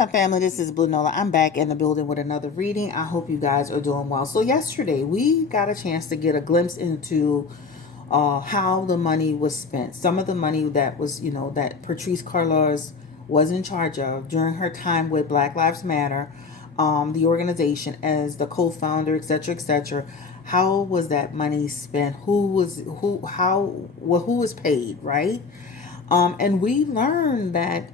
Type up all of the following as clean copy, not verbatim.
up, family? This is Blue Nola. I'm back in the building with another reading. I hope you guys are doing well. So yesterday we got a chance to get a glimpse into how the money was spent. Some of the money that was, that Patrisse Cullors was in charge of during her time with Black Lives Matter, the organization as the co-founder, etc., etc. How was that money spent? Who was paid, right? And we learned that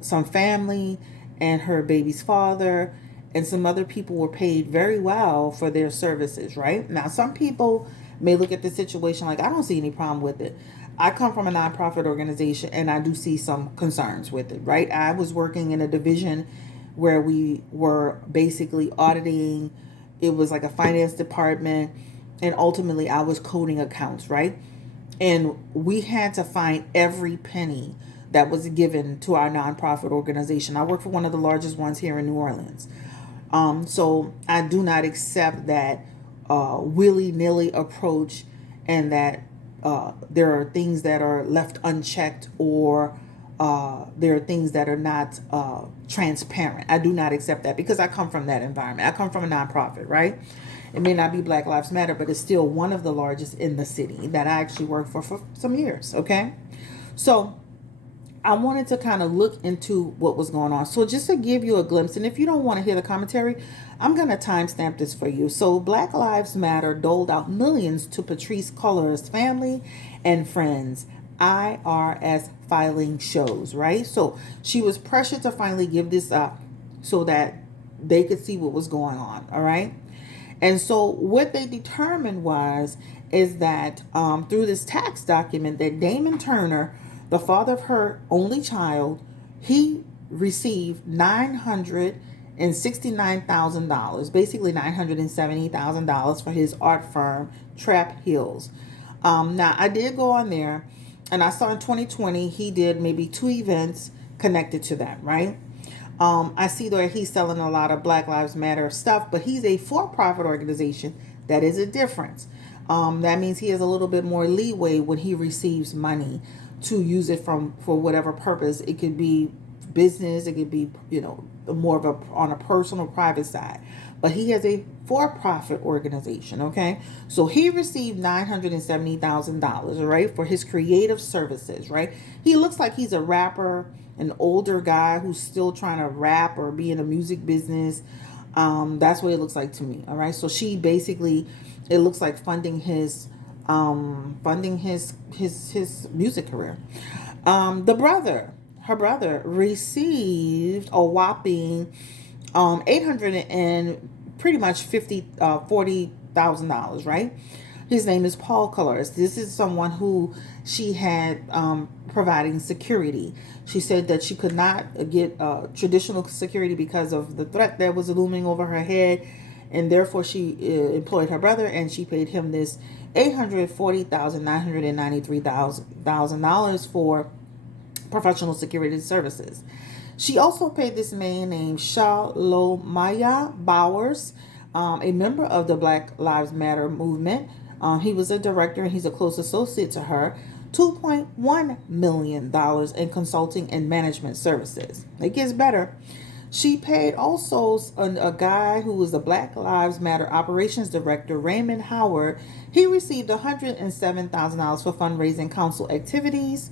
some family and her baby's father and some other people were paid very well for their services, right? Now, some people may look at the situation like, I don't see any problem with it. I come from a nonprofit organization and I do see some concerns with it, right? I was working in a division where we were basically auditing, it was like a finance department, and ultimately I was coding accounts, right? And we had to find every penny that was given to our nonprofit organization. I work for one of the largest ones here in New Orleans. So I do not accept that willy-nilly approach, and that there are things that are left unchecked, or there are things that are not transparent. I do not accept that because I come from that environment. I come from a nonprofit, right? It may not be Black Lives Matter, but it's still one of the largest in the city that I actually worked for some years, okay? So I wanted to kind of look into what was going on. So just to give you a glimpse, and if you don't want to hear the commentary, I'm going to timestamp this for you. So Black Lives Matter doled out millions to Patrisse Cullors' family and friends. IRS filing shows, right? So she was pressured to finally give this up so that they could see what was going on, all right? And so what they determined is that through this tax document that Damon Turner, the father of her only child, he received $969,000, basically $970,000 for his art firm, Trap Hills. Now, I did go on there, and I saw in 2020 he did maybe 2 events connected to that, right? I see that he's selling a lot of Black Lives Matter stuff, but he's a for-profit organization. That is a difference. That means he has a little bit more leeway when he receives money to use it for whatever purpose. It could be business, it could be, more of on a personal private side. But he has a for-profit organization, okay? So he received $970,000, right, for his creative services, right? He looks like he's a rapper, an older guy who's still trying to rap or be in a music business. That's what it looks like to me. All right. So she basically, it looks like funding his music career. Her brother received a whopping 800 and pretty much $40,000, right? His name is Paul Cullors. This is someone who she had providing security. She said that she could not get traditional security because of the threat that was looming over her head, and therefore she employed her brother, and she paid him this $840,993,000 for professional security services. She also paid this man named Shalomaya Bowers, a member of the Black Lives Matter movement. He was a director and he's a close associate to her, $2.1 million in consulting and management services. It gets better. She paid also a guy who was the Black Lives Matter operations director, Raymond Howard. He received $107,000 for fundraising council activities.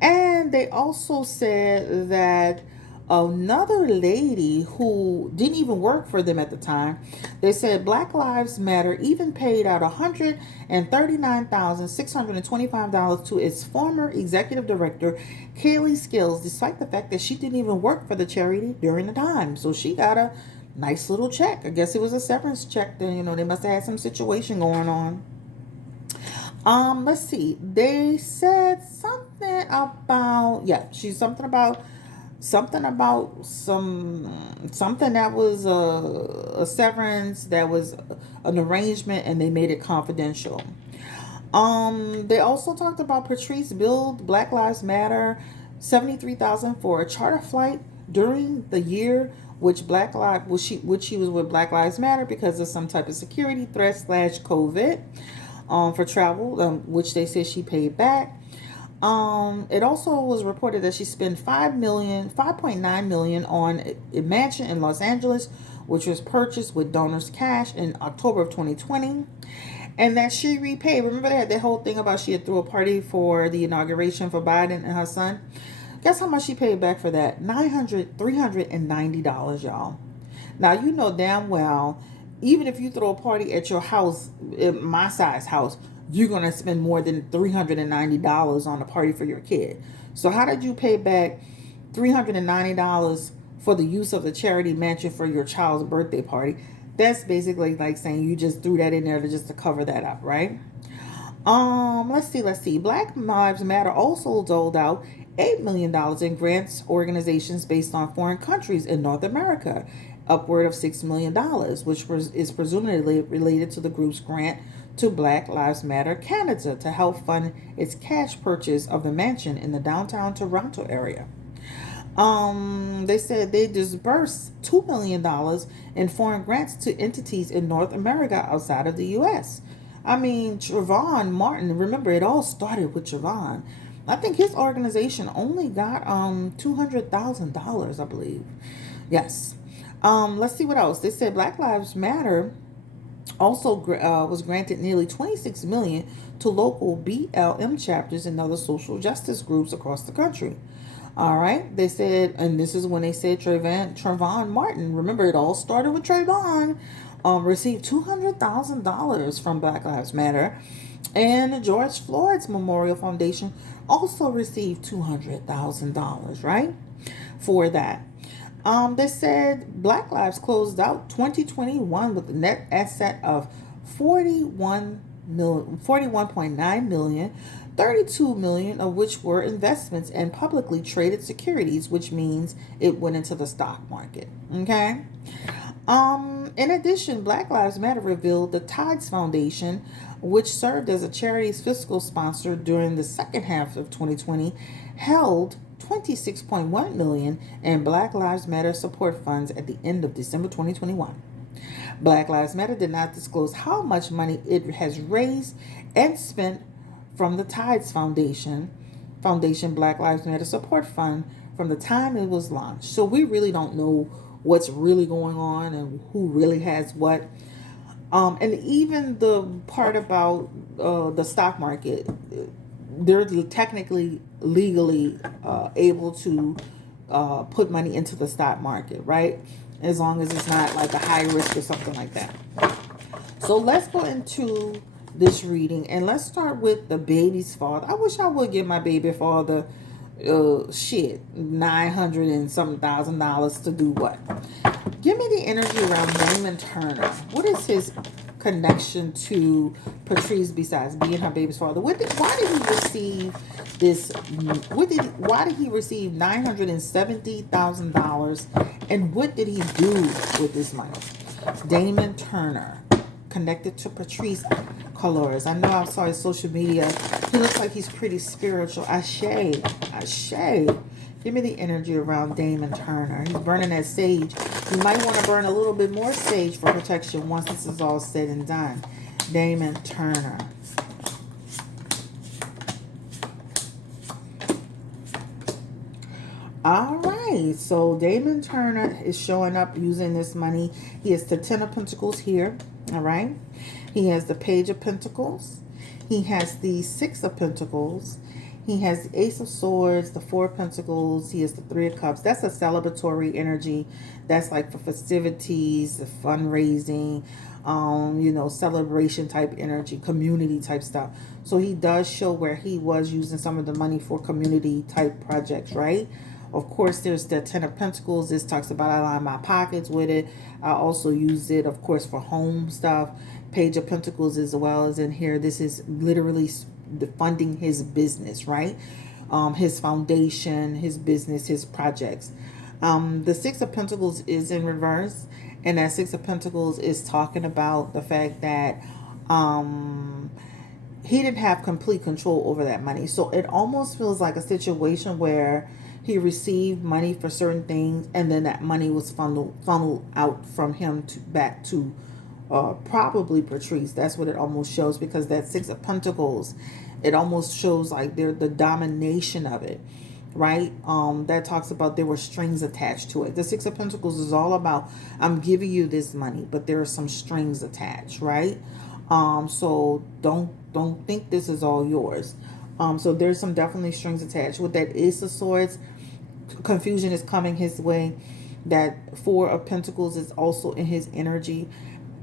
And they also said that another lady who didn't even work for them at the time, they said Black Lives Matter even paid out $139,625 to its former executive director, Kaylee Skills, despite the fact that she didn't even work for the charity during the time. So she got a nice little check. I guess it was a severance check. Then, they must have had some situation going on. Let's see. They said something about something that was a severance, that was an arrangement, and they made it confidential. They also talked about Patrisse billed Black Lives Matter $73,000 for a charter flight during the year which she was with Black Lives Matter because of some type of security threat / COVID. For travel, which they said she paid back. It also was reported that she spent 5.9 million on a mansion in Los Angeles, which was purchased with donors' cash in October of 2020, and that she repaid. Remember they had that whole thing about she had threw a party for the inauguration for Biden and her son. Guess how much she paid back for that? $390, y'all. Now you know damn well, even if you throw a party at your house, my size house, you're gonna spend more than $390 on a party for your kid. So how did you pay back $390 for the use of the charity mansion for your child's birthday party? That's basically like saying you just threw that in there to cover that up, right? Let's see. Black Lives Matter also doled out $8 million in grants organizations based on foreign countries in North America, upward of $6 million, which is presumably related to the group's grant to Black Lives Matter Canada to help fund its cash purchase of the mansion in the downtown Toronto area. They said they disbursed $2 million in foreign grants to entities in North America outside of the U.S. I mean, Trayvon Martin. Remember, it all started with Trayvon. I think his organization only got $200,000, I believe. Yes. Let's see what else. They said Black Lives Matter also was granted nearly 26 million to local BLM chapters and other social justice groups across the country. All right, they said, and this is when they said Trayvon Martin. Remember, it all started with Trayvon. Received $200,000 from Black Lives Matter, and George Floyd's Memorial Foundation also received $200,000, right, for that. They said Black Lives closed out 2021 with a net asset of 41.9 million, 32 million of which were investments in publicly traded securities, which means it went into the stock market. Okay. In addition, Black Lives Matter revealed the Tides Foundation, which served as a charity's fiscal sponsor during the second half of 2020, held 26.1 million in Black Lives Matter support funds at the end of December 2021. Black Lives Matter did not disclose how much money it has raised and spent from the Tides Foundation Black Lives Matter support fund from the time it was launched. So we really don't know what's really going on and who really has what. And even the part about the stock market, they're technically legally able to put money into the stock market, right? As long as it's not like a high risk or something like that. So let's go into this reading and let's start with the baby's father. I wish I would give my baby father $900 and something thousand to do what? Give me the energy around Damon Turner. What is his connection to Patrisse besides being her baby's father? Why did he receive this? Why did he receive $970,000? And what did he do with this money? Damon Turner, connected to Patrisse Cullors. I know I saw his social media. He looks like he's pretty spiritual. Ashe. Give me the energy around Damon Turner. He's burning that sage. You might want to burn a little bit more sage for protection once this is all said and done. Damon Turner. All right. So Damon Turner is showing up using this money. He has the Ten of Pentacles here. All right. He has the Page of Pentacles. He has the Six of Pentacles. He has the Ace of Swords, the Four of Pentacles. He has the Three of Cups. That's a celebratory energy. That's like for festivities, the fundraising, celebration type energy, community type stuff. So he does show where he was using some of the money for community type projects, right? Of course, there's the Ten of Pentacles. This talks about I line my pockets with it. I also use it, of course, for home stuff. Page of Pentacles as well as in here. This is literally funding his business, right? His foundation, his business, his projects. The Six of Pentacles is in reverse. And that Six of Pentacles is talking about the fact that he didn't have complete control over that money. So it almost feels like a situation where he received money for certain things and then that money was funneled out from him back to probably Patrisse. That's what it almost shows, because that Six of Pentacles, it almost shows like they're the domination of it, right? That talks about there were strings attached to it. The Six of Pentacles is all about, I'm giving you this money, but there are some strings attached, right? So don't think this is all yours. So there's some definitely strings attached. With that Ace of Swords, confusion is coming his way. That Four of Pentacles is also in his energy.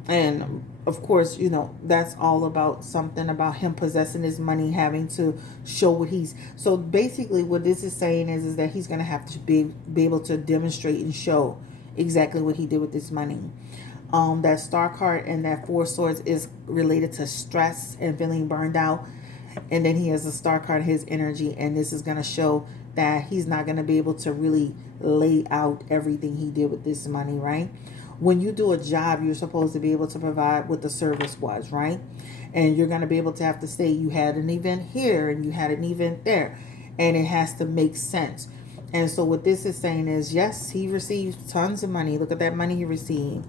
And of course, you know, that's all about something about him possessing his money, having to show what he's, so basically what this is saying is that he's going to have to be able to demonstrate and show exactly what he did with this money. That Star card and that Four Swords is related to stress and feeling burned out. And then he has a Star card, his energy, and this is going to show that he's not going to be able to really lay out everything he did with this money, right? When you do a job, you're supposed to be able to provide what the service was, right? And you're going to be able to have to say you had an event here and you had an event there, and it has to make sense. And so what this is saying is, yes, he received tons of money. Look at that money he received.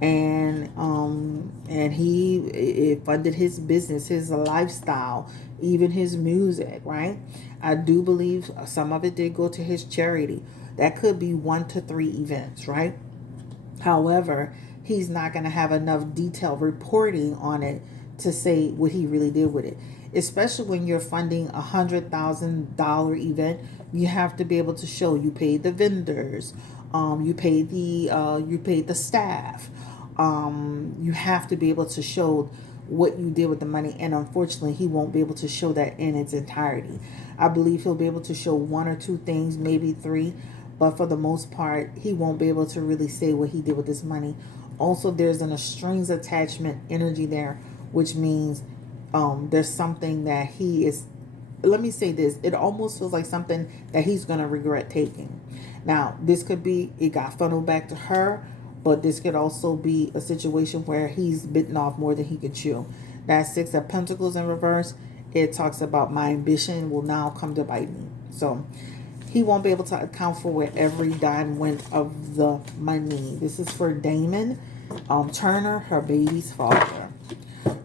And he, it funded his business, his lifestyle, even his music, right? I do believe some of it did go to his charity. That could be 1 to 3 events, right? However, he's not going to have enough detailed reporting on it to say what he really did with it. Especially when you're funding $100,000 event, you have to be able to show you paid the vendors, you paid the staff. You have to be able to show what you did with the money, and unfortunately he won't be able to show that in its entirety. I believe he'll be able to show 1 or 2 things, maybe 3, but for the most part he won't be able to really say what he did with this money. Also, there's a strings attachment energy there, which means there's something that he is, let me say this, it almost feels like something that he's going to regret taking. Now, this could be, it got funneled back to her, but this could also be a situation where he's bitten off more than he could chew. That Six of Pentacles in reverse, it talks about my ambition will now come to bite me. So he won't be able to account for where every dime went of the money. This is for Damon Turner, her baby's father.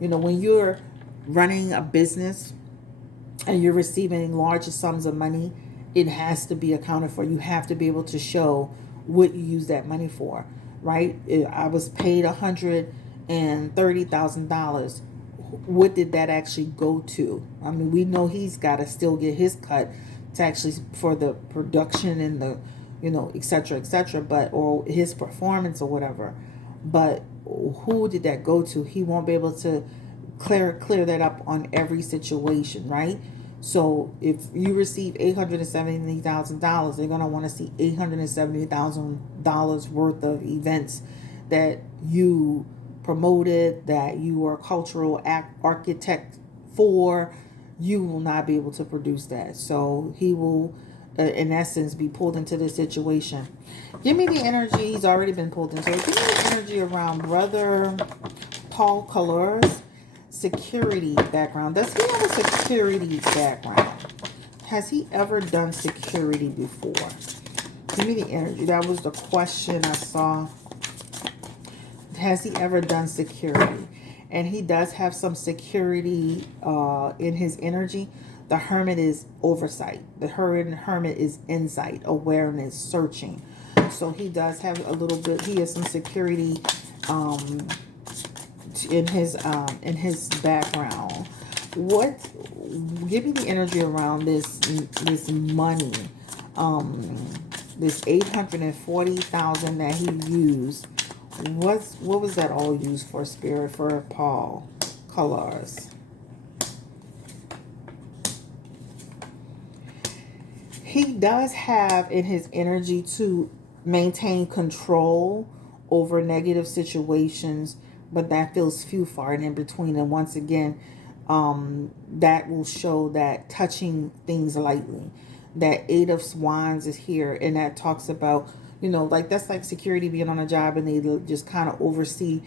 You know, when you're running a business and you're receiving large sums of money, it has to be accounted for. You have to be able to show what you use that money for, right? I was paid $130,000. What did that actually go to? I mean, we know he's got to still get his cut to actually for the production and the, you know, et cetera, but, or his performance or whatever. But who did that go to? He won't be able to clear that up on every situation, right? So if you receive $870,000, they're going to want to see $870,000 worth of events that you promoted, that you are a cultural architect for. You will not be able to produce that. So he will, in essence, be pulled into this situation. Give me the energy. He's already been pulled into it. Give me the energy around Brother Paul Cullors. Security background. Does he have a security background? Has he ever done security before? Give me the energy. That was the question I saw. Has he ever done security? And he does have some security in his energy. The Hermit is oversight. The Hermit is insight, awareness, searching. So he does have a little bit. He has some security in his background. What? Give me the energy around this money. This $840,000 that he used. What was that all used for, Spirit, for Paul Cullors? He does have in his energy to maintain control over negative situations, but that feels few far and in between. And once again, that will show that touching things lightly. That Eight of Wands is here, and that talks about, you know, like that's like security being on a job and they just kind of oversee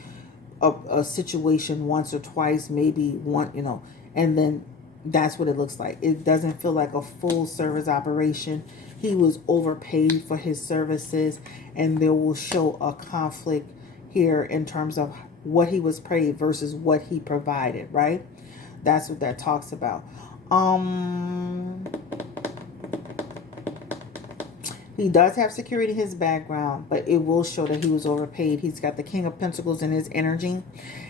a situation once or twice, maybe one, you know, and then that's what it looks like. It doesn't feel like a full service operation. He was overpaid for his services, and there will show a conflict here in terms of what he was paid versus what he provided, right? That's what that talks about. Um, he does have security in his background, but it will show that he was overpaid. He's got the King of Pentacles in his energy,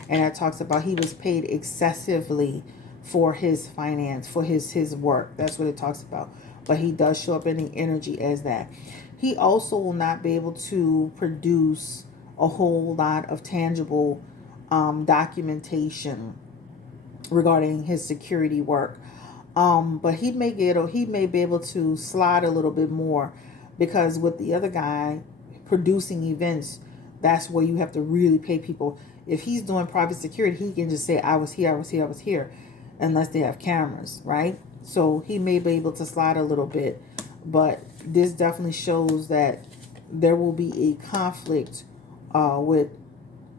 and that talks about he was paid excessively for his finance, for his work. That's what it talks about. But he does show up in the energy as that. He also will not be able to produce a whole lot of tangible documentation regarding his security work. But he may be able to slide a little bit more, because with the other guy producing events, that's where you have to really pay people. If he's doing private security, he can just say, I was here, I was here, I was here, unless they have cameras, right? So he may be able to slide a little bit, but this definitely shows that there will be a conflict with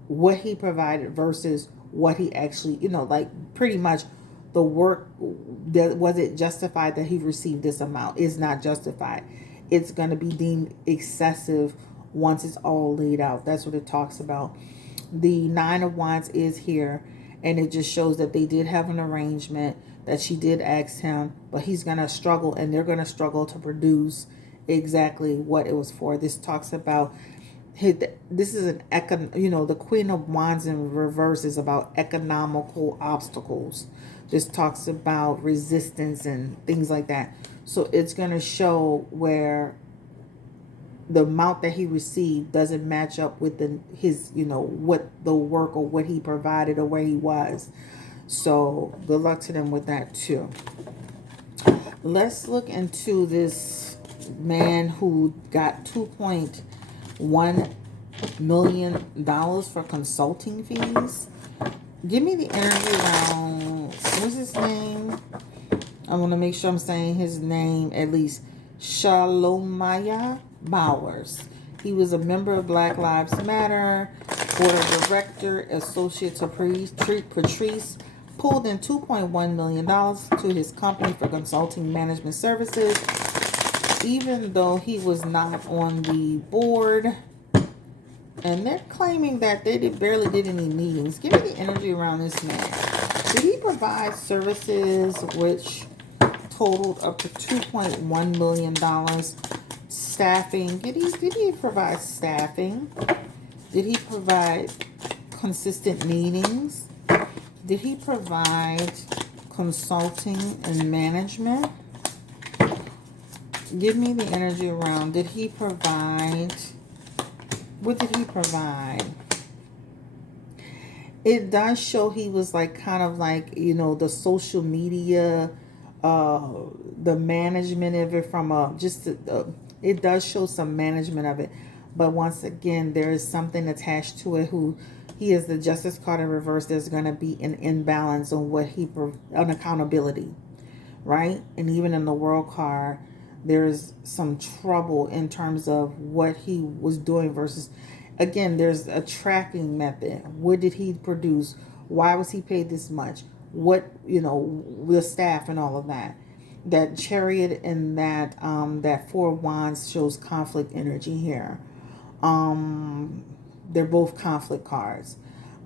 what he provided versus what he actually, like pretty much the work. That was it justified that he received this amount? Is not justified. It's going to be deemed excessive once it's all laid out. That's what it talks about. The Nine of Wands is here, and it just shows that they did have an arrangement, that she did ask him, but he's going to struggle, and they're going to struggle to produce exactly what it was for. This talks about this is the Queen of Wands in reverse is about economical obstacles. This talks about resistance and things like that. So it's going to show where the amount that he received doesn't match up with his what the work or what he provided or where he was. So good luck to them with that too. Let's look into this man who got $2.1 million for consulting fees. Give me the energy around, what's his name? I want to make sure I'm saying his name at least. Shalomaya Bowers. He was a member of Black Lives Matter, board of director, associate to Patrisse, pulled in $2.1 million to his company for consulting management services, even though he was not on the board. And they're claiming that they barely did any meetings. Give me the energy around this man. Did he provide services which totaled up to $2.1 million? Staffing. Did he provide staffing? Did he provide consistent meetings? Did he provide consulting and management? Give me the energy around. Did he provide... What did he provide? It does show he was like kind of like, the social media, the management of it from it does show some management of it. But once again, there is something attached to it. He is the Justice card in reverse. There's going to be an imbalance on on accountability, right? And even in the World card, there's some trouble in terms of what he was doing versus, again, there's a tracking method. What did he produce? Why was he paid this much? What, the staff and all of that. That Chariot and that Four of Wands shows conflict energy here. They're both conflict cards.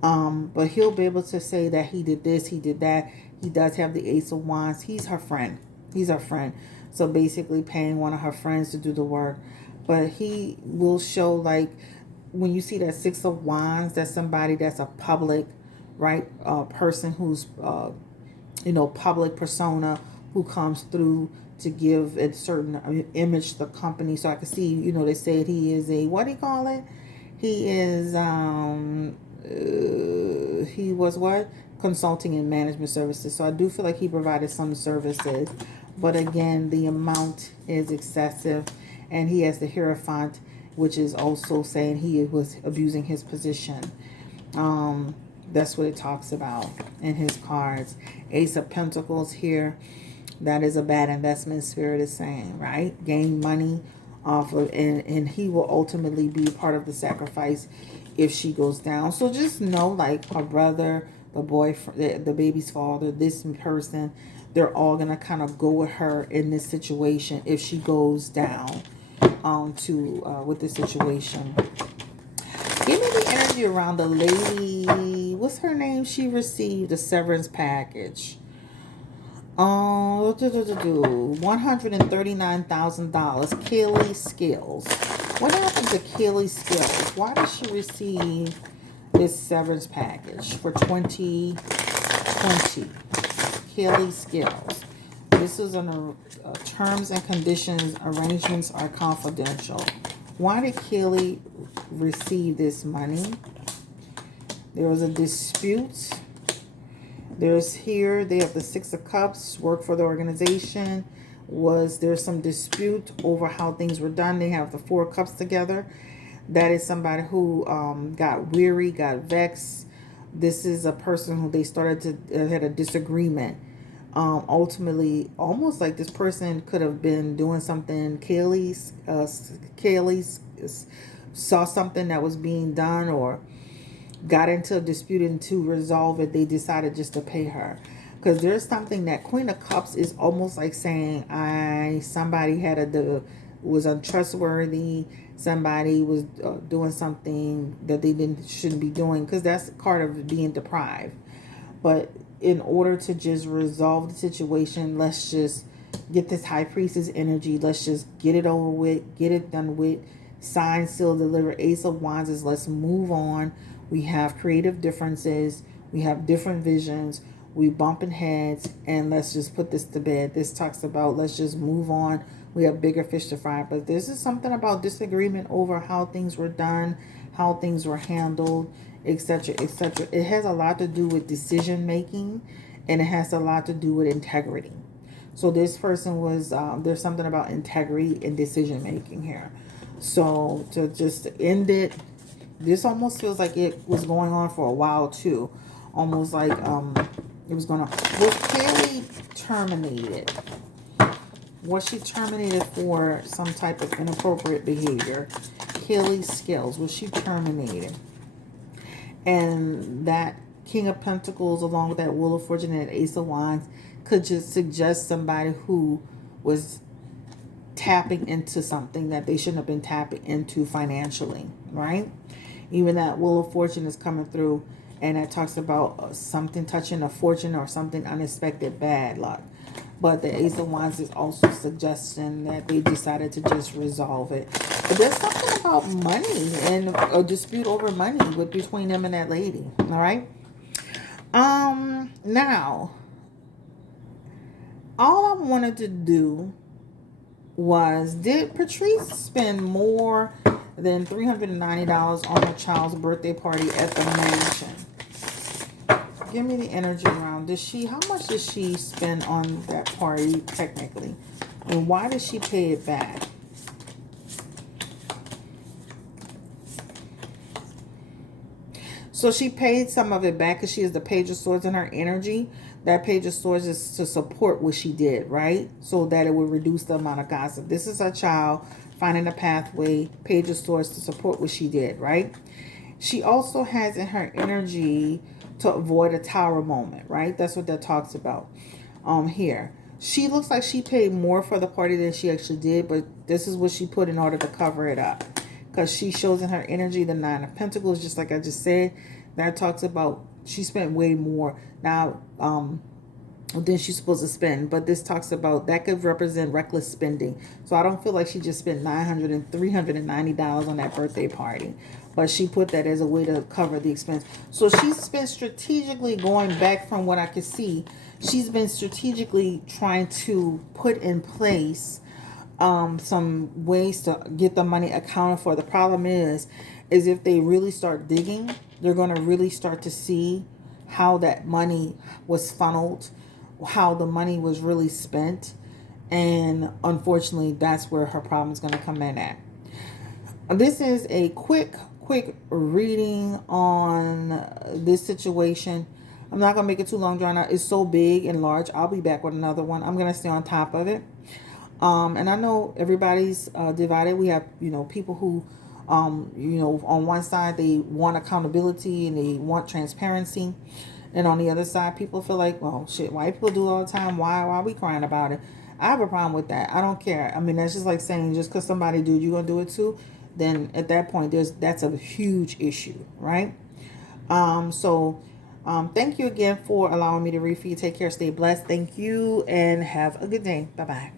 But he'll be able to say that he did this, he did that. He does have the Ace of Wands. He's her friend. He's her friend. So basically paying one of her friends to do the work. But he will show, like, when you see that Six of Wands, that's somebody that's a public, right, person who's, public persona, who comes through to give a certain image to the company. So I can see, they said he is a, what do you call it? He is, he was what? Consulting and management services. So I do feel like he provided some services. But again, the amount is excessive. And he has the Hierophant, which is also saying he was abusing his position. That's what it talks about in his cards. Ace of Pentacles here. That is a bad investment, Spirit is saying, right? Gain money off of, and he will ultimately be part of the sacrifice if she goes down. So just know, like, her brother, the boyfriend, the baby's father, this person, they're all going to kind of go with her in this situation if she goes down with this situation. Give me the energy energy around the lady. What's her name? She received a severance package. $139,000. Kelly Skills. What happened to Kelly Skills? Why did she receive this severance package for 2020? Kelly Skills. This is on terms and conditions. Arrangements are confidential. Why did Kelly receive this money? There was a dispute. There's here, they have the Six of Cups, work for the organization. There's some dispute over how things were done. They have the Four of Cups together. That is somebody who got weary, got vexed. This is a person who they started to had a disagreement. Ultimately, almost like this person could have been doing something. Kaylee saw something that was being done or got into a dispute, and to resolve it, they decided just to pay her. Because there's something that Queen of Cups is almost like saying, somebody was untrustworthy. Somebody was doing something that they shouldn't be doing, because that's part of being deprived. But in order to just resolve the situation, let's just get this High Priestess energy. Let's just get it over with, get it done with. Sign, seal, deliver. Ace of Wands is let's move on. We have creative differences. We have different visions. We bumping heads, and let's just put this to bed. This talks about let's just move on. We have bigger fish to fry. But this is something about disagreement over how things were done, how things were handled, etc., etc. It has a lot to do with decision making, and it has a lot to do with integrity. So this person was, there's something about integrity and decision making here. So to just end it, this almost feels like it was going on for a while too. Almost like it was going to... Was Kelly terminated? Was she terminated for some type of inappropriate behavior? Kelly Skills, was she terminated? And that King of Pentacles along with that Wheel of Fortune and Ace of Wands could just suggest somebody who was tapping into something that they shouldn't have been tapping into financially, right? Even that Wheel of Fortune is coming through, and it talks about something touching a fortune or something unexpected bad luck. But the Ace of Wands is also suggesting that they decided to just resolve it. But there's something about money and a dispute over money between them and that lady. All right. Now, all I wanted to do was, did Patrisse spend more than $390 on her child's birthday party at the mansion? Give me the energy around. How much did she spend on that party technically? And why did she pay it back? So she paid some of it back because she has the Page of Swords in her energy. That Page of Swords is to support what she did, right? So that it would reduce the amount of gossip. This is her child finding a pathway. Page of Swords to support what she did, right? She also has in her energy to avoid a tower moment, right? That's what that talks about here. She looks like she paid more for the party than she actually did, but this is what she put in order to cover it up. Because she shows in her energy the Nine of Pentacles, just like I just said. That talks about she spent way more now than she's supposed to spend. But this talks about that could represent reckless spending. So I don't feel like she just spent $900 and $390 on that birthday party. But she put that as a way to cover the expense. So she's been strategically going back from what I could see. She's been strategically trying to put in place some ways to get the money accounted for. The problem is if they really start digging, they're going to really start to see how that money was funneled, how the money was really spent. And unfortunately, that's where her problem is going to come in at. This is a quick reading on this situation. I'm not going to make it too long, drawn out. It's so big and large. I'll be back with another one. I'm going to stay on top of it. And I know everybody's divided. We have, people who, on one side, they want accountability and they want transparency. And on the other side, people feel like, well, shit, white people do it all the time. Why are we crying about it? I have a problem with that. I don't care. I mean, that's just like saying just because somebody do it, you're going to do it too. then at that point that's a huge issue, right? Thank you again for allowing me to read for you. Take care, stay blessed. Thank you, and have a good day. Bye bye.